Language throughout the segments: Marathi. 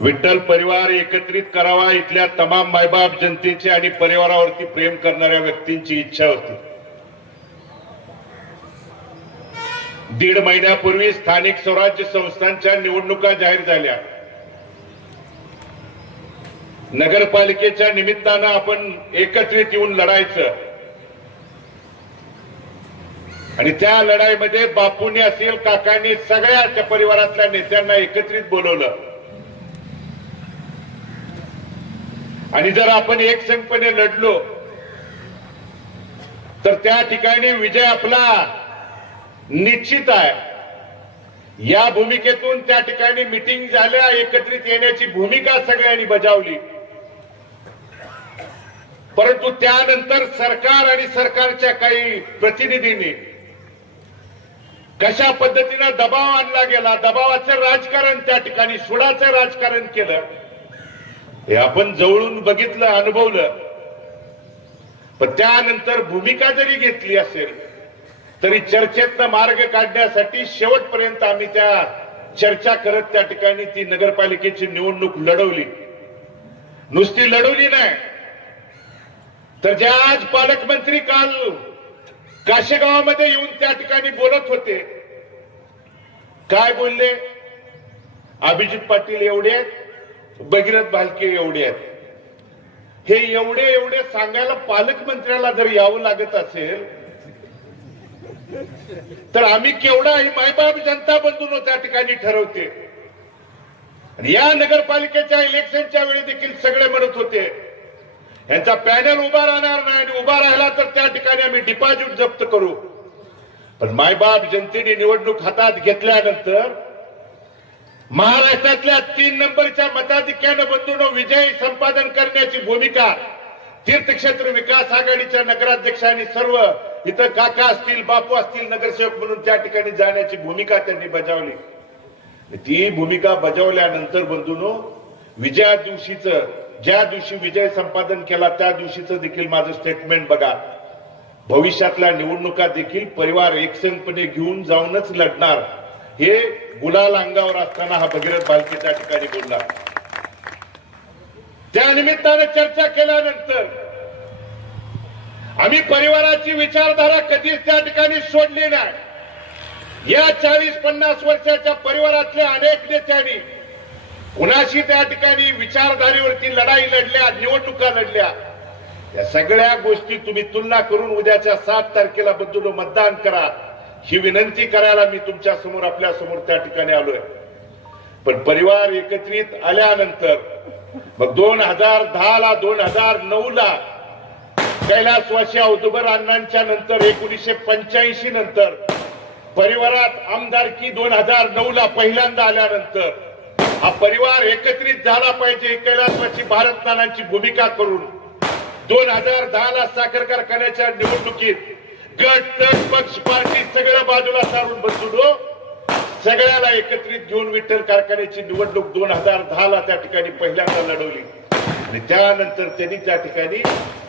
विठ्ठल परिवार एकत्रित करावा इथल्या तमाम मायबाप जनतेची आणि परिवारावरती प्रेम करणाऱ्या व्यक्तींची इच्छा होती। 1.5 महिन्यापूर्वी स्थानिक स्वराज्य संस्थांच्या निवडणुका जाहीर झाल्या। नगरपालिकेच्या निमित्तानं आपण एकत्रित येऊन लढायचं आणि त्या लढाईमध्ये बापूंनी असेल काकांनी सगळ्या परिवारातल्या नेत्यांना एकत्रित बोलवलं आणि जर आपण एकसंघपणे लढलो तर त्या ठिकाणी विजय आपला निश्चित आहे। या भूमिकेतून त्या ठिकाणी मीटिंग झाल्या, एकत्रित येण्याची भूमिका सगळ्यांनी बजावली, परंतु त्यानंतर सरकार आणि सरकारच्या काही प्रतिनिधींनी कशा पद्धतीने दबाव आणला गेला, दबावाचं राजकारण त्या ठिकाणी सुडाचं राजकारण केलं हे आपण जवळून बघितलं, अनुभवलं। पण त्यानंतर भूमिका जरी घेतली असेल तरी चर्चेतनं मार्ग काढण्यासाठी शेवटपर्यंत आम्ही त्या चर्चा करत त्या ठिकाणी ती नगरपालिकेची निवडणूक लढवली। नुसती लढवली नाही तर ज्या आज पालकमंत्री काल काशेगावामध्ये येऊन त्या ठिकाणी बोलत होते, काय बोलले? अभिजित पाटील एवढे आहेत, भगीरथ भालके एवढे आहेत। हे एवढे एवढे सांगायला पालकमंत्र्याला जर यावं लागत असेल तर आम्ही केवढा ही मायबाप जनता बंधून त्या ठिकाणी ठरवते। आणि या नगरपालिकेच्या इलेक्शनच्या वेळी देखील सगळे म्हणत होते यांचा पॅनल उभा राहणार नाही आणि उभा राहिला तर त्या ठिकाणी आम्ही डिपॉझिट जप्त करू। पण मायबाप जनतेने निवडणूक हातात घेतल्यानंतर महाराष्ट्रातल्या 3 नंबरच्या मताधिक्यानं बंधूंनो विजय संपादन करण्याची भूमिका तीर्थक्षेत्र विकास आघाडीच्या नगराध्यक्षांनी सर्व इथं काका असतील, बापू असतील, नगरसेवक म्हणून त्या ठिकाणी जाण्याची भूमिका त्यांनी बजावली। ती भूमिका बजावल्यानंतर बंधूंनो विजया दिवशीचं, ज्या दिवशी विजय संपादन केला त्या दिवशीचं देखील माझं स्टेटमेंट बघा। भविष्यातल्या निवडणुका देखील परिवार एकसंघपणे घेऊन जाऊनच लढणार हे गुलाल अंगावर असताना हा भगीरथ भालके त्या ठिकाणी बोलला। त्या निमित्ताने चर्चा केल्यानंतर आम्ही परिवाराची विचारधारा कधीच त्या ठिकाणी सोडली नाही। या 40-50 वर्षाच्या परिवारातल्या अनेक नेत्यांनी कुणाशी त्या ठिकाणी विचारधारेवरती लढाई लढल्या, निवडणुका लढल्या। या सगळ्या गोष्टी तुम्ही तुलना करून उद्याच्या 7 तारखेला बंधूंनो मतदान करा ही विनंती करायला मी तुमच्या समोर, आपल्या समोर त्या ठिकाणी आलोय। पण परिवार एकत्रित आल्यानंतर मग 2010 ला 2009 ला कैलासवासी औदुंबर अण्णांच्या नंतर 1985 नंतर परिवारात आमदारकी 2009 ला पहिल्यांदा आल्यानंतर हा परिवार एकत्रित झाला पाहिजे कैलासवासी भारत नानांची भूमिका करून 2010 ला साखर कारखान्याच्या निवडणुकीत गट तट पक्ष पार्टी सगळ्या बाजूला सारून बसलो, सगळ्याला एकत्रित घेऊन विठ्ठल कारखान्याची निवडणूक 2010 ला त्या ठिकाणी पहिल्यांदा लढवली आणि त्यानंतर त्यांनी त्या ठिकाणी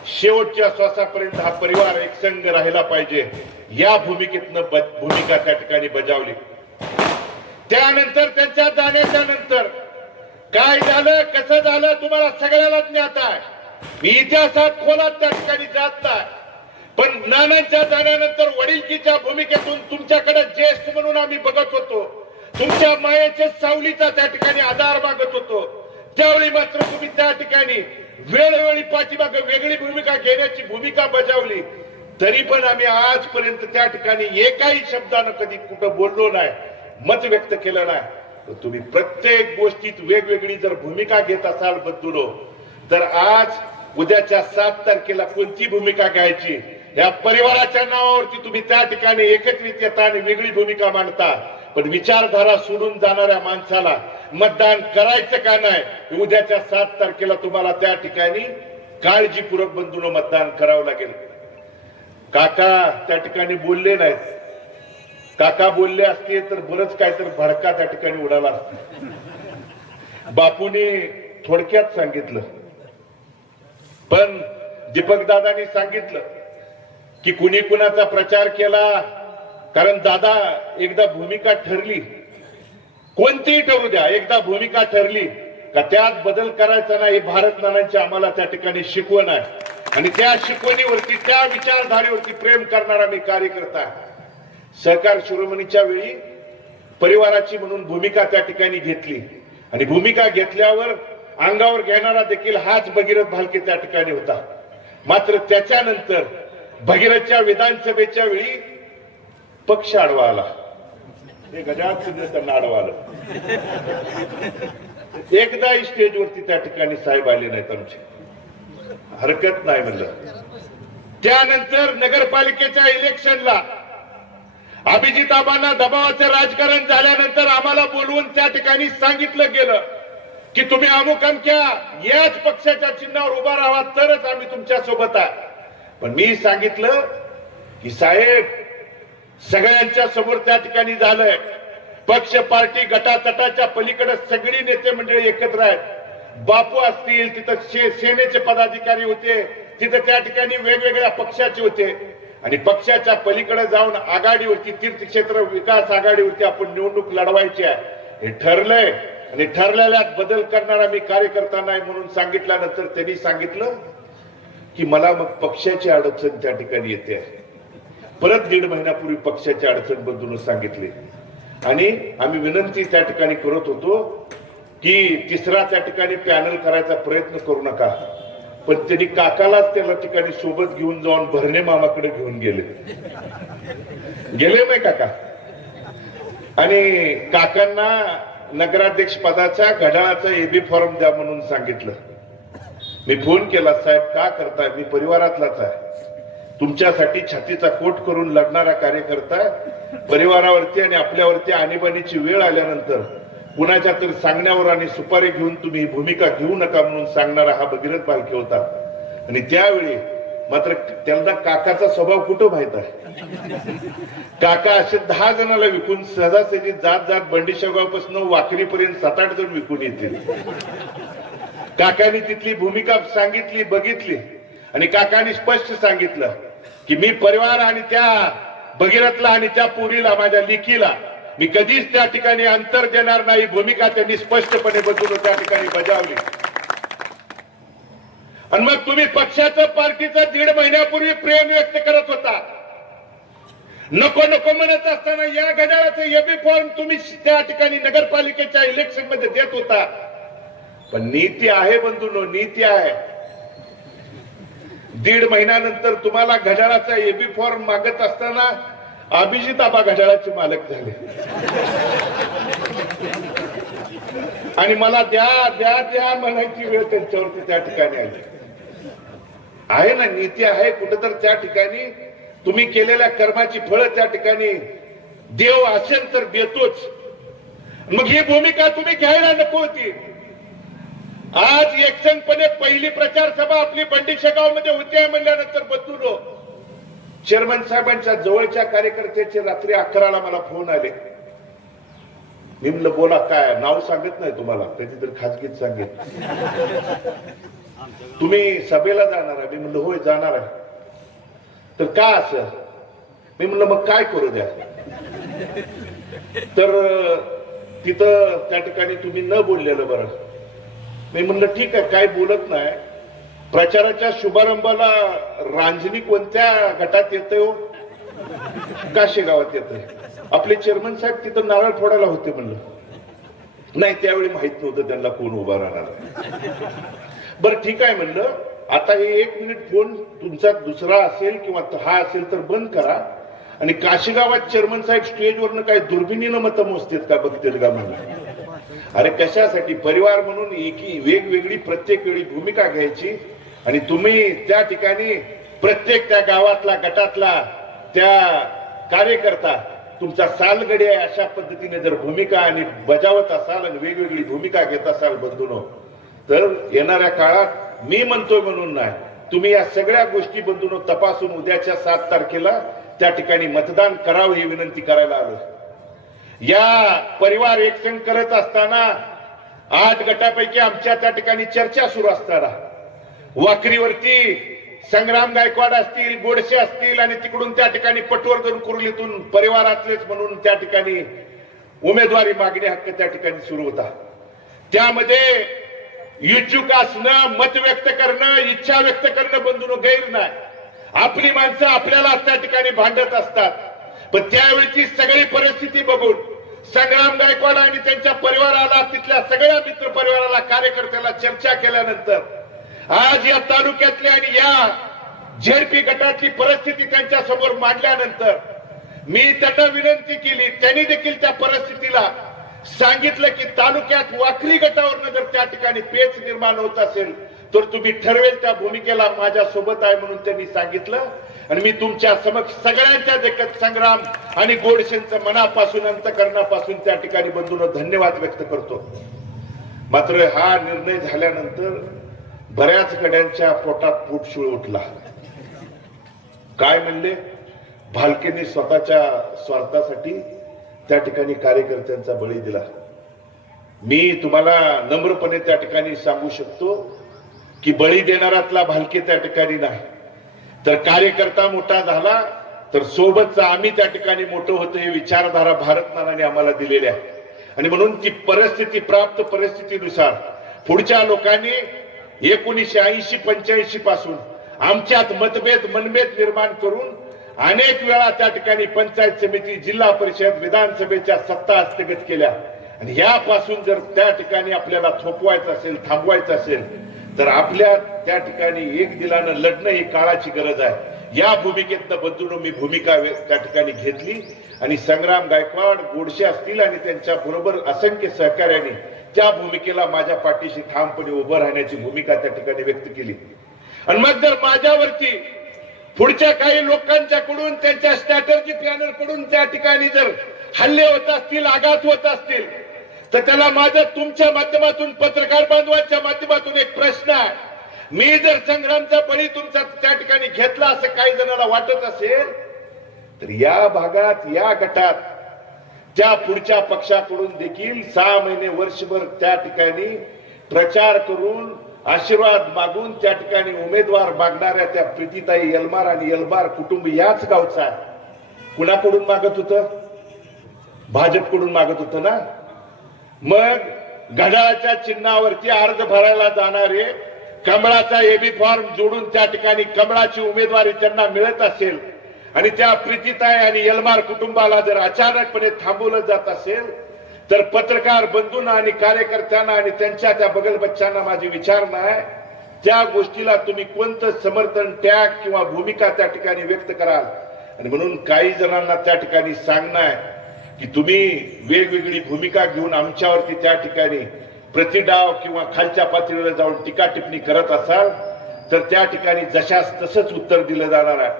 शेवटच्या श्वासापर्यंत हा परिवार एकसंघ राहिला पाहिजे या भूमिकेतनं भूमिका त्या ठिकाणी बजावली। त्यानंतर त्यांच्या जाण्याच्या नंतर काय झालं, कसं झालं तुम्हाला सगळ्याला ज्ञात आहे। मी इतिहासात खोलात त्या ठिकाणी जात नाही, पण नानांच्या जाण्यानंतर वडिलकीच्या भूमिकेतून तुमच्याकडे ज्येष्ठ म्हणून आम्ही बघत होतो, तुमच्या मायेच्या सावलीचा त्या ठिकाणी आधार मागत होतो। त्यावेळी मात्र तुम्ही त्या ठिकाणी वेळोवेळी पाठीमागे वेगळी भूमिका घेण्याची भूमिका बजावली, तरी पण आम्ही आजपर्यंत त्या ठिकाणी एकाही शब्दानं कधी कुठं बोललो नाही, मत व्यक्त केलं नाही। तर तुम्ही प्रत्येक गोष्टीत वेगवेगळी जर भूमिका घेत असाल बंधूंनो तर आज उद्याच्या 7 तारखेला कोणती भूमिका घ्यायची या परिवाराच्या नावावरती तुम्ही त्या ठिकाणी एकत्रित येता आणि वेगळी भूमिका मांडता। पण विचारधारा सोडून जाणाऱ्या माणसाला मतदान करायचं का नाही उद्याच्या 7 तारखेला तुम्हाला त्या ठिकाणी काळजीपूर्वक बंधूंनो मतदान करावं लागेल। काका त्या ठिकाणी बोलले नाहीत, काका बोलले असते तर बरंच काय तर भडका त्या ठिकाणी उडाला असता। बापूने थोडक्यात सांगितलं, पण दीपक दादांनी सांगितलं की कुणी कुणाचा प्रचार केला, कारण दादा एकदा भूमिका ठरली, कोणतीही ठरू द्या, एकदा भूमिका ठरली का त्यात बदल करायचा नाही, भारत नानांची आम्हाला त्या ठिकाणी शिकवण आहे आणि त्या शिकवणीवरती त्या विचारधारेवरती प्रेम करणारा मी कार्यकर्ता आहे. सहकार शिरोमणीच्या वेळी परिवाराची म्हणून भूमिका त्या ठिकाणी घेतली आणि भूमिका घेतल्यावर अंगावर घेणारा देखील हाच भगीरथ भालके त्या ठिकाणी होता. मात्र त्याच्यानंतर भगीरथच्या विधानसभेच्या वेळी पक्ष आडवा आला, हे गजात त्यांना आडवा आलं. एकदाही स्टेजवरती त्या ठिकाणी साहेब आले नाहीत आमचे, हरकत नाही म्हणलं. त्यानंतर नगरपालिकेच्या इलेक्शनला अभिजित आबांना दबावाचे राजकारण झाल्यानंतर आम्हाला बोलवून त्या ठिकाणी सांगितलं गेलं की तुम्ही अमुक अमक्या याच पक्षाच्या चिन्हावर उभा राहा तरच आम्ही तुमच्या सोबत आहे. पण मी सांगितलं की साहेब सगळ्यांच्या समोर त्या ठिकाणी झालंय, पक्ष पार्टी गटातटाच्या पलीकडे सगळी नेते मंडळी एकत्र आहेत. बापू असतील तिथं सेनेचे पदाधिकारी होते, तिथं त्या ठिकाणी वेगवेगळ्या पक्षाचे होते आणि पक्षाच्या पलीकडे जाऊन आघाडीवरती तीर्थक्षेत्र विकास आघाडीवरती आपण निवडणूक लढवायची आहे हे ठरलंय आणि ठरलेल्यात बदल करणारा मी कार्यकर्ता नाही म्हणून सांगितल्यानंतर त्यांनी सांगितलं की मला मग पक्षाची अडचण त्या ठिकाणी येते. परत 1.5 महिन्यापूर्वी पक्षाची अडचण बदलून सांगितली आणि आम्ही विनंती त्या ठिकाणी करत होतो की तिसरा त्या ठिकाणी पॅनल करायचा प्रयत्न करू नका. पण त्यांनी काकालाच त्या ठिकाणी सोबत घेऊन जाऊन भरणे मामाकडे घेऊन गेले नाही काका, आणि काकांना नगराध्यक्ष पदाच्या घड्याळाचा एबी फॉर्म द्या म्हणून सांगितलं. मी फोन केला, साहेब का करताय, मी परिवारातलाच आहे, तुमच्यासाठी छातीचा कोट करून लढणारा कार्यकर्ता, परिवारावरती आणि आपल्यावरती आणीबाणीची वेळ आल्यानंतर कुणाच्या तरी सांगण्यावर आणि सुपारी घेऊन तुम्ही भूमिका घेऊ नका म्हणून सांगणारा हा भगीरथ भालके होता. आणि त्यावेळी मात्र त्यांना काकाचा स्वभाव कुठं माहित आहे. काका असे 10 जणाला विकून सहजासहजी जात जात बंडीशेगावपासून वाकरीपर्यंत 7-8 जण विकून येतील. काकांनी तिथली भूमिका सांगितली, बघितली आणि काकांनी स्पष्ट सांगितलं की मी परिवार आणि त्या भगीरथला आणि त्या पुरीला माझ्या लेकीला मी कधीच त्या ठिकाणी अंतर देणार नाही. भूमिका त्यांनी स्पष्टपणे बदलून त्या ठिकाणी बजावली. आणि मग तुम्ही पक्षाचं पार्टीचं 1.5 महिन्यापूर्वी प्रेम व्यक्त करत होता, नको नको म्हणत असताना या घड्याळाचं एबी फॉर्म तुम्ही त्या ठिकाणी नगरपालिकेच्या इलेक्शन मध्ये देत होता. पण नीती आहे बंधूंनो, नीती आहे. 1.5 महिन्यानंतर तुम्हाला घड्याळाचा एबी फॉर्म मागत असताना अभिजित आबा घड्याळाचे मालक झाले आणि मला द्या द्या द्या म्हणायची वेळ त्यांच्यावरती त्या ठिकाणी आली. आहे ना, नीती आहे कुठेतरी त्या ठिकाणी. तुम्ही केलेल्या कर्माची फळं त्या ठिकाणी देव असेल तर देतोच. मग ही भूमिका तुम्ही घ्यायला नको होती. आज एकसंघपणे पहिली प्रचार सभा आपली बंडीशेगाव मध्ये होती म्हणल्यानंतर बदलून चेअरमन साहेबांच्या जवळच्या कार्यकर्त्याचे रात्री 11ला मला फोन आले. मी म्हणलं बोला, काय नाव सांगत नाही तुम्हाला, कधीतरी खाजगीत सांगेन. तुम्ही सभेला जाणार आहे? मी म्हणलं होय जाणार आहे. तर का असं? मी म्हणलं मग काय करू द्या. तर तिथं त्या ठिकाणी तुम्ही न बोललेलं बरं. मी म्हणलं ठीक आहे, काय बोलत नाही. प्रचाराच्या शुभारंभाला रांजणी कोणत्या गटात येतोय हो? काशेगावात येतोय. आपले चेअरमन साहेब तिथं नारळ फोडायला होते. म्हणलं नाही, त्यावेळी माहित नव्हतं त्यांना कोण उभा राहणार. बरं ठीक आहे म्हणलं, आता हे 1 मिनिट फोन तुमचा दुसरा असेल किंवा हा असेल तर बंद करा आणि काशीगावात चेअरमन साहेब स्टेजवरनं काय दुर्बिणीनं मतं मोजतात का बघतील का म्हणलं. अरे कशासाठी? परिवार म्हणून एकी वेगवेगळी प्रत्येक वेळी भूमिका घ्यायची आणि तुम्ही त्या ठिकाणी प्रत्येक त्या गावातला गटातला त्या कार्यकर्ता तुमचा सालगडी आहे अशा पद्धतीने जर भूमिका आणि बजावत असाल आणि वेगवेगळी भूमिका घेत असाल बंधूंनो, तर येणाऱ्या काळात मी म्हणतोय म्हणून नाही, तुम्ही या सगळ्या गोष्टी बंधूंनो तपासून उद्याच्या 7 तारखेला त्या ठिकाणी मतदान करावं ही विनंती करायला आलो. या परिवार एकसंघ करत असताना 8 गटापैकी आमच्या त्या ठिकाणी चर्चा सुरू असताना वाकरीवरती संग्राम गायकवाड असतील, गोडसे असतील आणि तिकडून त्या ठिकाणी पटवर्धन कुर्लीतून परिवारातलेच म्हणून त्या ठिकाणी उमेदवारी मागणी हक्क त्या ठिकाणी सुरू होता. त्यामध्ये इच्छुक असणं, मत व्यक्त करणं, इच्छा व्यक्त करणं बंधून गैर नाही. आपली माणसं आपल्याला त्या ठिकाणी भांडत असतात. पण त्यावेळची सगळी परिस्थिती बघून संग्राम गायकवाड आणि त्यांच्या परिवाराला, तिथल्या सगळ्या मित्र परिवाराला, कार्यकर्त्याला चर्चा केल्यानंतर आज या तालुक्यातली आणि या झेडपी गटातली परिस्थिती त्यांच्या समोर मांडल्यानंतर मी त्यांना विनंती केली. त्यांनी देखील त्या परिस्थितीला सांगितलं की तालुक्यात वाकरी गटावरनं जर त्या ठिकाणी पेच निर्माण होत असेल तर तुम्ही ठरवेल त्या भूमिकेला माझ्या सोबत आहे म्हणून त्यांनी सांगितलं. आणि मी तुमच्या समक्ष सगळ्यांच्या देखत संग्राम आणि गोडसेंचं मनापासून, अंतकरणापासून त्या ठिकाणी बंधूंनो धन्यवाद व्यक्त करतो. मात्र हा निर्णय झाल्यानंतर बऱ्याच गड्यांच्या पोटात पोटशूळ उठला. काय म्हणले? भालकेंनी स्वतःच्या स्वार्थासाठी त्या ठिकाणी कार्यकर्त्यांचा बळी दिला. मी तुम्हाला नम्रपणे त्या ठिकाणी सांगू शकतो की बळी देणारातला भालके त्या ठिकाणी नाही, तर कार्यकर्ता मोठा झाला तर सोबतचा आम्ही त्या ठिकाणी मोठं होतो. हे विचारधारा भारतनानाने आम्हाला दिलेली आहे. आणि म्हणून ती परिस्थिती, प्राप्त परिस्थितीनुसार पुढच्या लोकांनी 1980-85 पासून आमच्यात मतभेद, मनभेद निर्माण करून अनेक वेळा त्या ठिकाणी पंचायत समिती, जिल्हा परिषद, विधानसभेच्या सत्ता हस्तगत केल्या. आणि यापासून जर त्या ठिकाणी आपल्याला थोपवायचं असेल, थांबवायचं असेल तर आपल्या त्या ठिकाणी एक दिलानं लढणं ही काळाची गरज आहे. या भूमिकेतनं बंधूंनो मी भूमिका त्या ठिकाणी घेतली आणि संग्राम गायकवाड, गोडसे असतील आणि त्यांच्या बरोबर असंख्य सहकार्यांनी त्या भूमिकेला माझ्या पाठीशी ठामपणे उभं राहण्याची भूमिका त्या ठिकाणी व्यक्त केली. आणि मग जर माझ्यावरती पुढच्या काही लोकांच्याकडून, त्यांच्या स्ट्रॅटर्जी प्लॅनर कडून त्या ठिकाणी जर हल्ले होत असतील, आघात होत असतील तर त्याला माझं तुमच्या माध्यमातून, पत्रकार बांधवांच्या माध्यमातून एक प्रश्न आहे. मी जर संग्रामचा बळी तुमचा त्या ठिकाणी घेतला असं काही जणांना वाटत असेल तर या भागात, या गटात त्या पुढच्या पक्षाकडून देखील 6 महिने, वर्षभर त्या ठिकाणी प्रचार करून, आशीर्वाद मागून त्या ठिकाणी उमेदवार मागणाऱ्या त्या प्रीतीताई यलमार आणि यलमार कुटुंब याच गावचा आहे. कुणाकडून मागत होतं? भाजपकडून मागत होतं ना. मग घड्याळाच्या चिन्हावरती अर्ज भरायला जाणारे कमळाचा एबी फॉर्म जोडून त्या ठिकाणी कमळाची उमेदवारी त्यांना मिळत असेल आणि त्या प्रीतीताई आणि यलमार कुटुंबाला जर अचानकपणे थांबवलं जात असेल तर पत्रकार बंधूंना आणि कार्यकर्त्यांना आणि त्यांच्या त्या बगलबच्च्यांना माझी विचारणा आहे, त्या गोष्टीला तुम्ही कोणतं समर्थन, टॅग किंवा भूमिका त्या ठिकाणी व्यक्त कराल? आणि म्हणून काही जणांना त्या ठिकाणी सांगणं आहे की तुम्ही वेगवेगळी भूमिका घेऊन आमच्यावरती त्या ठिकाणी प्रतिडाव किंवा खालच्या पातळीवर जाऊन टीका टिप्पणी करत असाल तर त्या ठिकाणी जशास तसंच उत्तर दिलं जाणार आहे.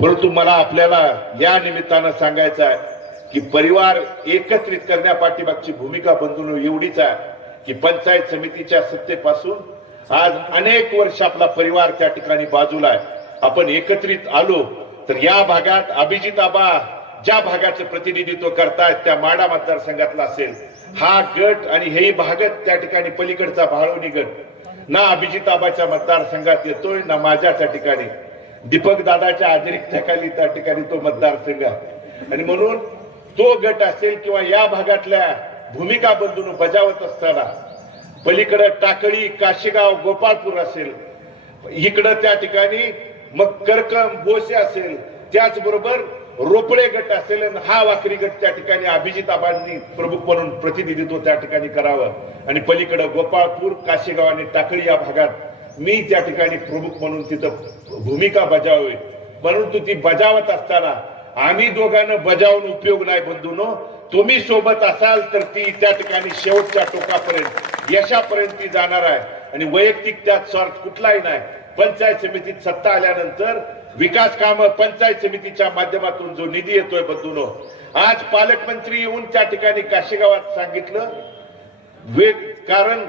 परंतु मला आपल्याला या निमित्तानं सांगायचं आहे की परिवार एकत्रित करण्यापाठीमागची भूमिका बंधूंनो एवढीच आहे की पंचायत समितीच्या सत्तेपासून आज अनेक वर्ष आपला परिवार त्या ठिकाणी बाजूला आहे. आपण एकत्रित आलो तर या भागात अभिजित आबा ज्या भागाचं प्रतिनिधित्व करतायत त्या माडा मतदारसंघातला असेल हा गट आणि हेही भागत त्या ठिकाणी पलीकडचा भाळवणी गट ना अभिजित आबाच्या मतदारसंघात येतोय ना माझ्या त्या ठिकाणी. दीपक दादाच्या अतिरिक्ताखाली त्या ठिकाणी तो मतदारसंघ आहे. आणि म्हणून तो गट असेल किंवा या भागातल्या भूमिका बंधून बजावत असताना पलीकडे टाकळी, काशीगाव, गोपाळपूर असेल, इकडं त्या ठिकाणी मग करकम, बोसे असेल, त्याचबरोबर रोपळे गट असेल आणि हा वाकरी गट त्या ठिकाणी अभिजित आबांनी प्रमुख म्हणून प्रतिनिधित्व त्या ठिकाणी करावं आणि पलीकडे गोपाळपूर, काशीगाव आणि टाकळी या भागात मी त्या ठिकाणी प्रमुख म्हणून तिथं भूमिका बजावावी. परंतु ती बजावत असताना आम्ही दोघांना बजावून उपयोग नाही बंधूंनो. तुम्ही सोबत असाल तर ती त्या ठिकाणी शेवटच्या टोकापर्यंत, यशापर्यंत ती जाणार आहे. आणि वैयक्तिक त्यात स्वार्थ कुठलाही नाही. पंचायत समितीत सत्ता आल्यानंतर विकास कामं पंचायत समितीच्या माध्यमातून जो निधी येतोय बंधूंनो, आज पालकमंत्री येऊन त्या ठिकाणी काशीगावात सांगितलं कारण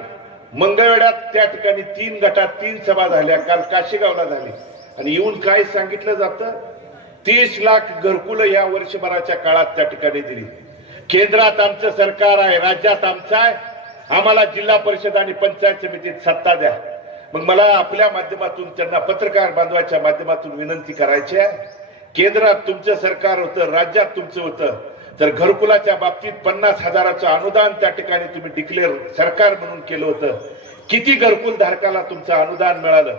मंगळवेढ्यात त्या ठिकाणी 3 गटात 3 सभा झाल्या, काल काशीगावला झाली आणि येऊन काय सांगितलं जातं, 30 लाख घरकुलं या वर्षभराच्या काळात त्या ठिकाणी दिली. केंद्रात आमचं सरकार आहे, राज्यात आमचं आहे, आम्हाला जिल्हा परिषद आणि पंचायत समितीत सत्ता द्या. मग मला आपल्या माध्यमातून त्यांना पत्रकार बांधवाच्या माध्यमातून विनंती करायची आहे, केंद्रात तुमचं सरकार होतं, राज्यात तुमचं होतं, तर घरकुलाच्या बाबतीत 50,000चं अनुदान त्या ठिकाणी तुम्ही डिक्लेअर सरकार म्हणून केलं होतं. किती घरकुल धारकाला तुमचं अनुदान मिळालं?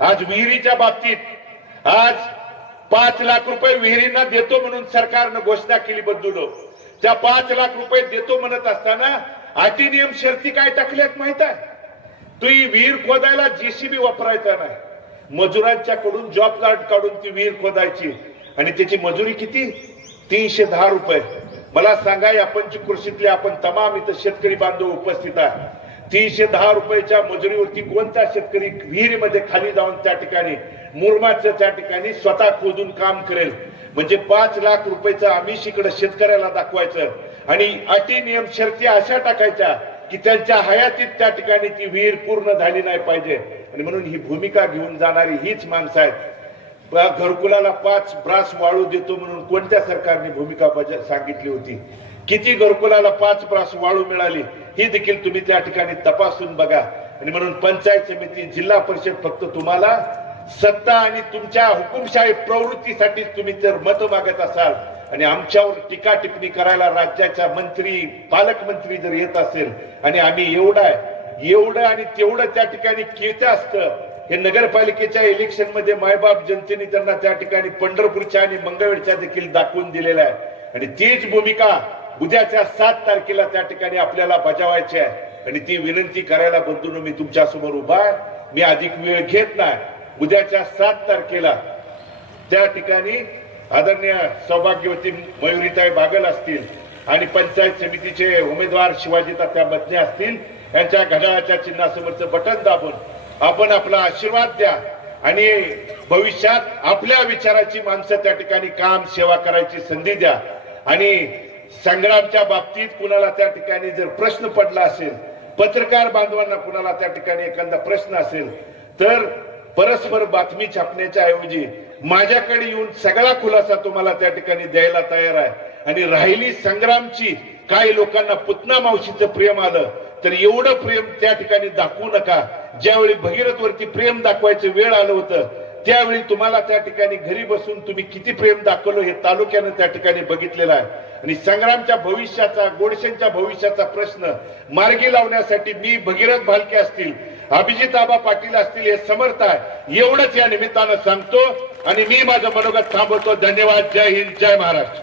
आज विहिरीच्या बाबतीत आज 5 लाख रुपये विहिरींना देतो म्हणून सरकारनं घोषणा केली बदलून. त्या 5 लाख रुपये देतो म्हणत असताना अटी नियम शर्ती काय टाकल्यात माहित आहे? तुम्ही विहीर खोदायला जेसीबी वापरायचा नाही, मजुरांच्याकडून जॉब कार्ड काढून ती विहीर खोदायची आणि त्याची मजुरी किती? 310 रुपये. मला सांगा, या पंचकृषीतले आपण तमाम इथं शेतकरी बांधव उपस्थित आहे, 310 रुपयाच्या मजुरीवरती कोणता शेतकरी विहिरीमध्ये खाली जाऊन त्या ठिकाणी मुरमाच्या त्या ठिकाणी स्वतः खोदून काम करेल? म्हणजे 5 लाख रुपयाचं आमिष इकडे शेतकऱ्याला दाखवायचं आणि अटी नियम शर्ती अशा टाकायच्या की त्यांच्या हयातीत त्या ठिकाणी ती विहीर पूर्ण झाली नाही पाहिजे. आणि म्हणून ही भूमिका घेऊन जाणारी हीच माणसं आहेत. घरकुलाला 5 ब्रास वाळू देतो म्हणून कोणत्या सरकारने भूमिका सांगितली होती? किती घरकुलाला 5 ब्रास वाळू मिळाली ही देखील तुम्ही त्या ठिकाणी तपासून बघा. आणि म्हणून पंचायत समिती, जिल्हा परिषद फक्त तुम्हाला सत्ता आणि तुमच्या हुकुमशाही प्रवृत्तीसाठी तुम्ही जर मत मागत असाल आणि आमच्यावर टीका टिप्पणी करायला राज्याच्या मंत्री, पालकमंत्री जर येत असेल आणि आम्ही एवढं आणि तेवढं त्या ठिकाणी केलं असतं. हे नगरपालिकेच्या इलेक्शन मध्ये मायबाप जनतेने त्यांना त्या ठिकाणी पंढरपूरच्या आणि मंगळवेढच्या देखील दाखवून दिलेल्या आहे आणि तीच भूमिका उद्याच्या 7 तारखेला त्या ठिकाणी आपल्याला बजावायची आहे. आणि ती विनंती करायला बंधूंनो मी तुमच्या समोर उभा आहे. मी अधिक वेळ घेत नाही. उद्याच्या 7 तारखेला त्या ठिकाणी आदरणीय सौभाग्यवती मयुरीताई बागल असतील आणि पंचायत समितीचे उमेदवार शिवाजी तात्या मदने असतील, यांच्या घड्याळाच्या चिन्हासमोरचं बटन दाबून आपण आपला आशीर्वाद द्या आणि भविष्यात आपल्या विचाराची माणसं त्या ठिकाणी काम सेवा करायची संधी द्या. आणि संग्रामच्या बाबतीत कुणाला त्या ठिकाणी जर प्रश्न पडला असेल, पत्रकार बांधवांना कुणाला त्या ठिकाणी एखादा प्रश्न असेल तर परस्पर बातमी छापण्याच्या ऐवजी माझ्याकडे येऊन सगळा खुलासा तुम्हाला त्या ठिकाणी द्यायला तयार आहे. आणि राहिली संग्रामची, काही लोकांना पुतना मावशीचं प्रेम आलं तर एवढं प्रेम त्या ठिकाणी दाखवू नका. ज्यावेळी भगीरथ वरती प्रेम दाखवायचं वेळ आलं होतं त्यावेळी तुम्हाला त्या ठिकाणी घरी बसून तुम्ही किती प्रेम दाखवलं हे तालुक्यानं त्या ठिकाणी बघितलेलं आहे. आणि संग्रामच्या भविष्याचा, गोडशेंच्या भविष्याचा प्रश्न मार्गी लावण्यासाठी मी, भगीरथ भालके असतील, अभिजित आबा पाटील असतील, हे समर्थ आहे. एवढंच या निमित्तानं सांगतो आणि मी माझं मनोगत थांबवतो. धन्यवाद. जय हिंद, जय महाराष्ट्र.